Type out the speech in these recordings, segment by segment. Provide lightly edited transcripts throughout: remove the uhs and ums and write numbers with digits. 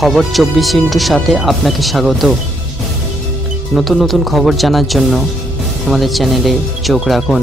খবর 24 সাথে আপনাকে স্বাগত। নতুন নতুন খবর জানার জন্য আমাদের চ্যানেলে চোখ রাখুন।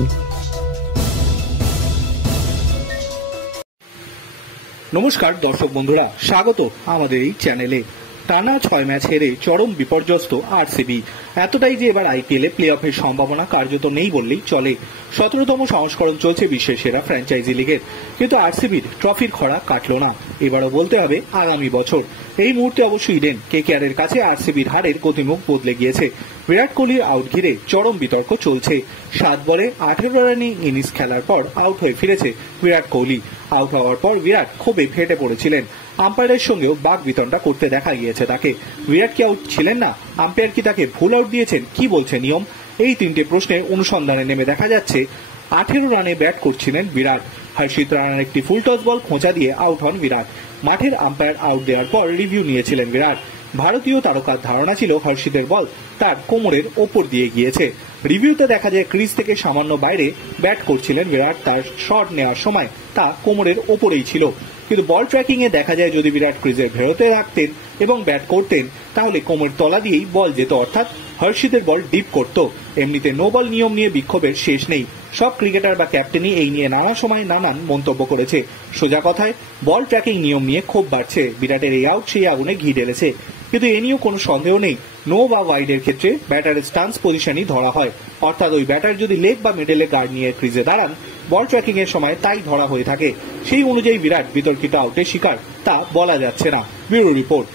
নমস্কার দর্শক বন্ধুরা, স্বাগত আমাদের এই চ্যানেলে। টানা 6 ম্যাচ হেরে চরম বিপর্যস্ত আরসিবি। এতটাই যে এবার আইপিএলে প্লে অফের সম্ভাবনা কার্যত নেই বললেই চলে। 17তম সংস্করণ চলছে বিশ্বের সেরা ফ্র্যাঞ্চাইজি লিগের, কিন্তু আরসিবির ট্রফির খরা কাটল না। এবারও বলতে হবে আগামী বছর। এই মুহূর্তে অবশ্য ইডেন কেকেআর এর কাছে আরসিবির হারের গতিমুখ বদলে গিয়েছে। বিরাট কোহলির আউট ঘিরে চরম বিতর্ক চলছে। 7 বলে 18 রানে ইনিংস খেলার পর আউট হয়ে ফিরেছে বিরাট কোহলি। আউট হওয়ার পর বিরাট ক্ষোভে ফেটে পড়েছিলেন। আম্পায়ারের সঙ্গেও বাক বিতণ্ডা করতে দেখা গিয়েছে তাকে। বিরাট কি আউট ছিলেন না? আম্পায়ার কি তাকে ভুল আউট দিয়েছেন? কি বলছে নিয়ম? এই তিনটে প্রশ্নের অনুসন্ধানে নেমে দেখা যাচ্ছে 18 রানে ব্যাট করছিলেন বিরাট। হর্ষিত রানার একটি ফুল টস বল খোঁচা দিয়ে আউট হন বিরাট। মাঠের আম্পায়ার আউট দেওয়ার পর রিভিউ নিয়েছিলেন বিরাট। ভারতীয় তারকার ধারণা ছিল হর্ষিতের বল তার কোমরের ওপর দিয়ে গিয়েছে। রিভিউতে দেখা যায় ক্রিজ থেকে সামান্য বাইরে ব্যাট করছিলেন বিরাট। তার শট নেওয়ার সময় তা কোমরের ওপরেই ছিল, কিন্তু বল ট্র্যাকিং এ দেখা যায় যদি বিরাট ক্রিজের ভেতরে রাখতেন এবং ব্যাট করতেন তাহলে কোমরের তলা দিয়েই বল যেত, অর্থাৎ হর্ষিতের বল ডিপ করত। এমনিতে নো বল নিয়ম নিয়ে বিক্ষোভের শেষ নেই। সব ক্রিকেটার বা ক্যাপ্টেনই এই নিয়ে নানা সময় নানান মন্তব্য করেছে। সোজা কথায় বল ট্র্যাকিং নিয়ম নিয়ে ক্ষোভ বাড়ছে। বিরাটের এই আউট সেই আগুনে ঘি ঢেলেছে। কিন্তু এ নিয়েও কোনো সন্দেহ নেই, নো বা ওয়াইডের ক্ষেত্রে ব্যাটারের স্টান্স পজিশনই ধরা হয়, অর্থাৎ ওই ব্যাটার যদি লেগ বা মিডলে গার্ড নিয়ে ক্রিজে দাঁড়ান বল ট্র্যাকিং এর সময় তাই ধরা হয়ে থাকে। সেই অনুযায়ী বিরাট বিতর্কিত আউটের শিকার তা বলা যাচ্ছে না। Bureau report.